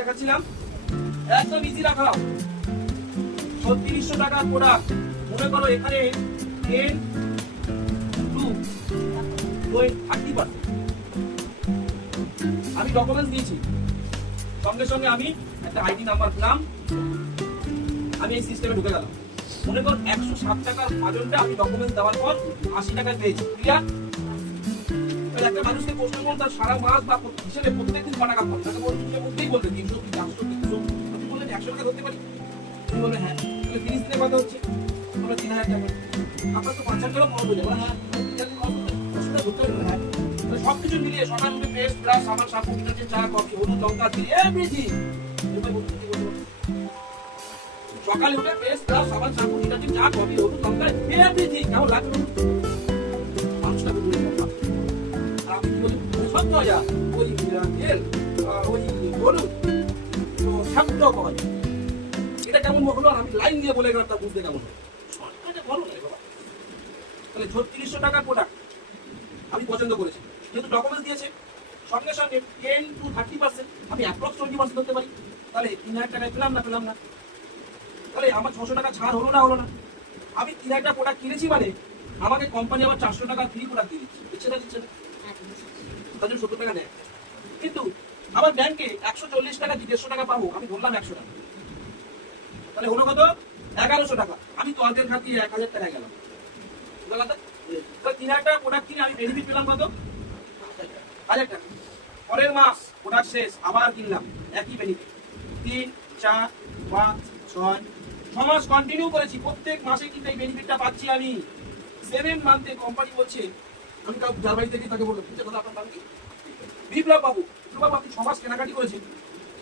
দেখাচ্ছিলাম। একদম ইজি রাখা ছত্রিশশো টাকার প্রোডাক্ট মনে করো এখানে টেন টু থার্টি পার্সেন্ট আমি ডকুমেন্টস দিয়েছি। সঙ্গে সঙ্গে আমি একটা আইডি নাম্বার দিলাম। আমি এই সিস্টেমে ঢুকে গেলাম। মনে কর একশো ষাট টাকার মাজনটা আমি ডকুমেন্টস দেওয়ার পর আশি টাকায় পেয়েছি। ক্লিয়ার একটা মানুষকে প্রশ্ন করুন তার সারা মাস বা হিসেবে প্রত্যেকদিন ক টাকা পান তাকে বলুন মধ্যেই বলবে, তিনশো কি চারশো তিনশো আপনি বললেন একশো টাকা ধরতে পারি। তুমি বলবে হ্যাঁ। তাহলে তিরিশ দিনে কত হচ্ছে। আমরা তিন হাজার টাকা আপনার তো পঞ্চাশ টাকা কম হয়ে হ্যাঁ অসুবিধা ধরতে হ্যাঁ। সবকিছু মিলিয়ে সকাল উঠে পেস্ট ব্রাশ সাবান শ্যাম্পু ডিটারজেন্ট চা, কফি, হলুদ, লঙ্কা এভরিথিং সকালে উঠে পেস্ট ব্রাশ সাবান শ্যাম্পু ডিটারজেন্ট চা, কফি, হলুদ, লঙ্কা কেমন লাগবে যায় এটা কেমন হলো? আমি লাইন দিয়ে বলে কেমন হলো? তাহলে ছত্রিশশো টাকার প্রোডাক্ট আমি পছন্দ করেছি। যেহেতু ডকুমেন্টস দিয়েছে, সঙ্গে সঙ্গে টেন টু থার্টি পার্সেন্ট আমি ধরতে পারি। তাহলে তিন হাজার টাকায় পেলাম না পেলাম না। তাহলে আমার ছশো টাকা ছাড় হলো না হলো না। আমি তিন হাজার প্রোডাক্ট কিনেছি মানে আমাকে কোম্পানি আবার চারশো টাকা ফ্রি প্রোডাক্ট দিয়ে দিচ্ছে। দিচ্ছে না দিচ্ছে না। সত্তর টাকা নেয়। কিন্তু আমার ব্যাংকে একশো চল্লিশ টাকা কি দেড়শো টাকা পাবো? আমি ধরলাম একশো টাকা। তাহলে হলো কত? এগারোশো টাকা। আমি তর্কের খাতিয়ে এক হাজার টাকায় গেলাম। তিন হাজার টাকা প্রোডাক্ট কিনে আমি বেনিফিট পেলাম কত? হাজার টাকা। পরের মাস প্রোডাক্ট শেষ, আবার কিনলাম। একই বেনিফিট তিন, চার, পাঁচ, ছয়। ছ মাস কন্টিনিউ করেছি। প্রত্যেক মাসে কিন্তু এই বেনিফিটটা পাচ্ছি আমি। সেভেন মান্থে কোম্পানি বলছে, আমি কাউ যার বাড়ি থেকে তাকে বললাম "বুঝতে কথা আপনার নাম কি? বিপ্লব বাবু বিপ্লব আপনি ছ মাস কেনাকাটি করেছেন।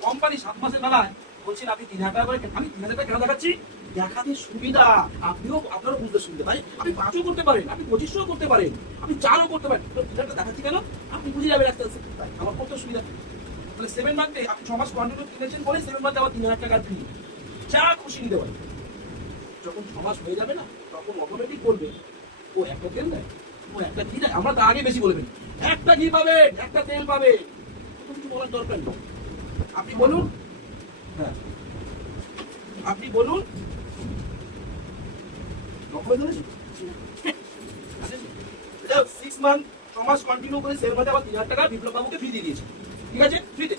কোম্পানি সাত মাসের বেলায় বলছেন আপনি তিন হাজার টাকা করে আমি তিন হাজার টাকা দেখাচ্ছি? দেখাতে সুবিধা। আপনিও, আপনারও বুঝতে সুবিধা। ভাই, আপনি পাঁচও করতে পারেন, আপনি পঁচিশশো করতে পারেন, আপনি চারও করতে পারেন। তো তিন হাজার দেখাচ্ছি কেন? আপনি বুঝে যাবেন আস্তে আস্তে তাই আমার করতে সুবিধা তাহলে সেভেন মান্থে আপনি ছ মাস কন্টিনিউ কিনেছেন বলে সেভেন মান্থে আবার তিন হাজার টাকা ফ্রি যা খুশি নিতে পারেন। যখন ছ মাস হয়ে যাবে না, তখন অটোমেটিক বলবে ও একটা তেল দেয় ও একটা ঘি দেয় আমরা তার আগে বেশি বলবেন একটা ঘি পাবে? একটা তেল পাবে। তো কিছু বলার দরকার নেই। আপনি বলুন। হ্যাঁ। আপনি বলুন। সিক্স মান্থ ছ মাস কন্টিনিউ করে সের মধ্যে আবার তিন হাজার টাকা বিপ্লব বাবুকে ফ্রি দিয়ে দিয়েছে। ঠিক আছে? ফ্রিতে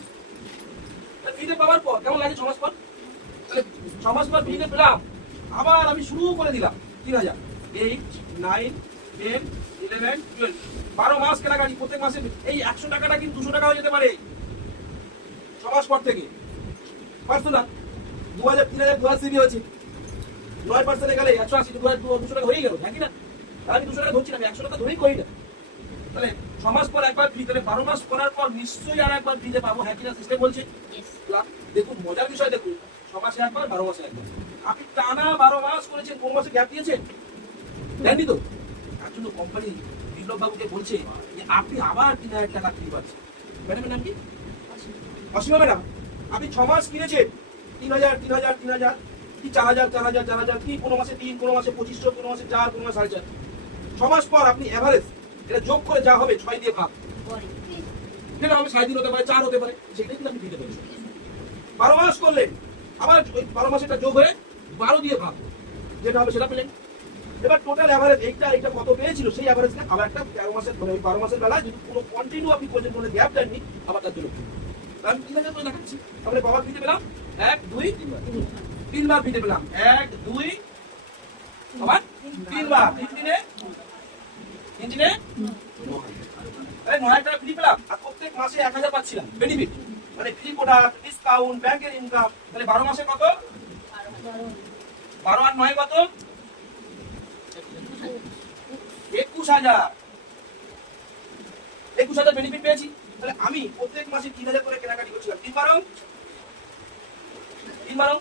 ফ্রিতে পাওয়ার পর কেমন লাগে ছ মাস পর? তাহলে ছ মাস পর ফ্রিতে পেলাম। আবার আমি শুরু করে দিলাম তিন হাজার। Eight nine ten eleven twelve. বারো মাস কেনাকাটি প্রত্যেক মাসে এই একশো টাকাটা কিন্তু দুশো টাকা হয়ে যেতে পারে? ছ মাস পর থেকে। পারছ না দু হাজার তিন হাজার দু হাজার সিবি হয়েছে। নয় পার্সেন্টে গেলে একশো আশি দু হাজার দুশো টাকা হয়ে গেল নাকি না? তাহলে আমি দুশো টাকা ধরছি না আমি একশো টাকা ধরেই করি না। তাহলে ছ মাস পর একবার ফ্রি তাহলে বারো মাস করার পর নিশ্চয়ই আর একবার ফ্রিতে পাবো হ্যাঁ কিনা সিস্টেম বলছে। দেখুন মজার বিষয় দেখুন ছ মাসে একবার বারো মাসে একবার। আপনি টানা বারো মাস করেছেন কোন মাসে গ্যাপ দিয়েছেন? দেননি তো তার জন্য কোম্পানি বিপ্লব বাবুকে বলছে যে আপনি আবার তিন হাজার টাকা ফ্রি পাচ্ছেন। ম্যাডামের নাম কি? অসীমা। ম্যাডাম আপনি ছ মাস কিনেছেন। তিন হাজার তিন হাজার তিন হাজার কি চার হাজার চার হাজার চার হাজার কি কোনো মাসে তিন কোনো মাসে পঁচিশশো কোনো মাসে চার কোনো মাসে সাড়ে চার। ছ মাস পর আপনি অ্যাভারেজ এটা যোগ করে যা হবে ছয় দিয়ে ভাগ। যেটা হবে সাড়ে তিন হতে পারে চার হতে পারে সেটাই কিন্তু আপনি দিতে পারেন বারো মাস করলেন আবার ওই বারো মাসেটা যোগ হয়ে বারো দিয়ে ভাগ। যেটা হবে সেটা পেলেন। এবার টোটাল অ্যাভারেজ এইটা এইটা কত পেয়েছিল সেই অ্যাভারেজটা আবার একটা তেরো মাসের মানে বারো মাসের বেলায় যদি কোনো কন্টিনিউ আপনি করছেন কোনো গ্যাপ দেননি আবার তার জন্য আমি তিন হাজার দেখাচ্ছি। তাহলে বাবা ফিতে পেলাম এক দুই তিনবার। ফিতে পেলাম। এক দুই আবার তিনবার। তিন দিনে? তিন দিনে? আরে নয় হাজার টাকা ফ্রি পেলাম। আর প্রত্যেক মাসে এক হাজার পাচ্ছিলাম। বেনিফিট মানে ফ্রি প্রোডাক্ট ডিসকাউন্ট ব্যাংকের ইনকাম তাহলে বারো মাসে কত? বারো আর নয় কত একুশ বারো? বারো?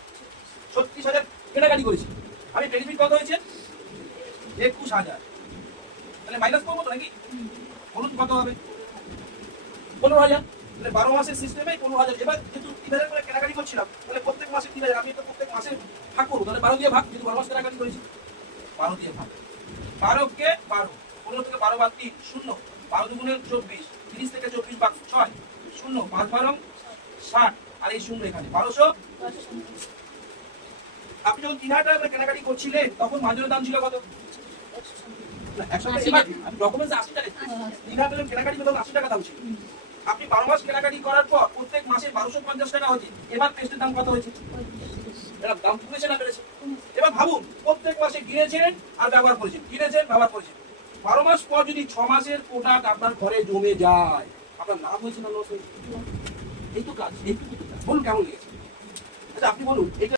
পনেরো হাজার। তাহলে বারো মাসের সিস্টেমে পনেরো হাজার। এবার করে কেনাকাটি করছিলাম, তাহলে প্রত্যেক মাসে তিন হাজার। আমি প্রত্যেক মাসে ভাগ তাহলে বারো দিয়ে ভাগ, যেহেতু বারো মাস কেনাকাটি করেছি, বারো দিয়ে ভাগ। বারোকে বারো। পনেরো থেকে বারো বাদ তিন শূন্য বারো দুগুণে চব্বিশ তিরিশ থেকে চব্বিশ বাদ ছয় শূন্য পাঁচ বারো ষাট। আর এই শূন্য এখানে বারোশো। আপনি যখন তিন হাজার টাকা কেনাকাটি করছিলেন তখন মাজনের দাম ছিল কত? আপনি বারো মাস কেনাকাটি করার পর প্রত্যেক মাসে বারোশো পঞ্চাশ টাকা হচ্ছে। এবার পেস্টের দাম কত হয়েছে? দাম কমেছে না বেড়েছে? এবার ভাবুন প্রত্যেক মাসে কিনেছেন আর ব্যবহার করেছেন। কিনেছেন ব্যবহার করেছেন। বারো মাস পর যদি ছ মাসের প্রোডাক্ট আপনার ঘরে জমে যায়, আপনার লাভ হয়েছে না লস হয়েছে এই তো কাজ, এইটুকু তো কাজ। বলুন কেমন লেগেছে আচ্ছা আপনি বলুন এটা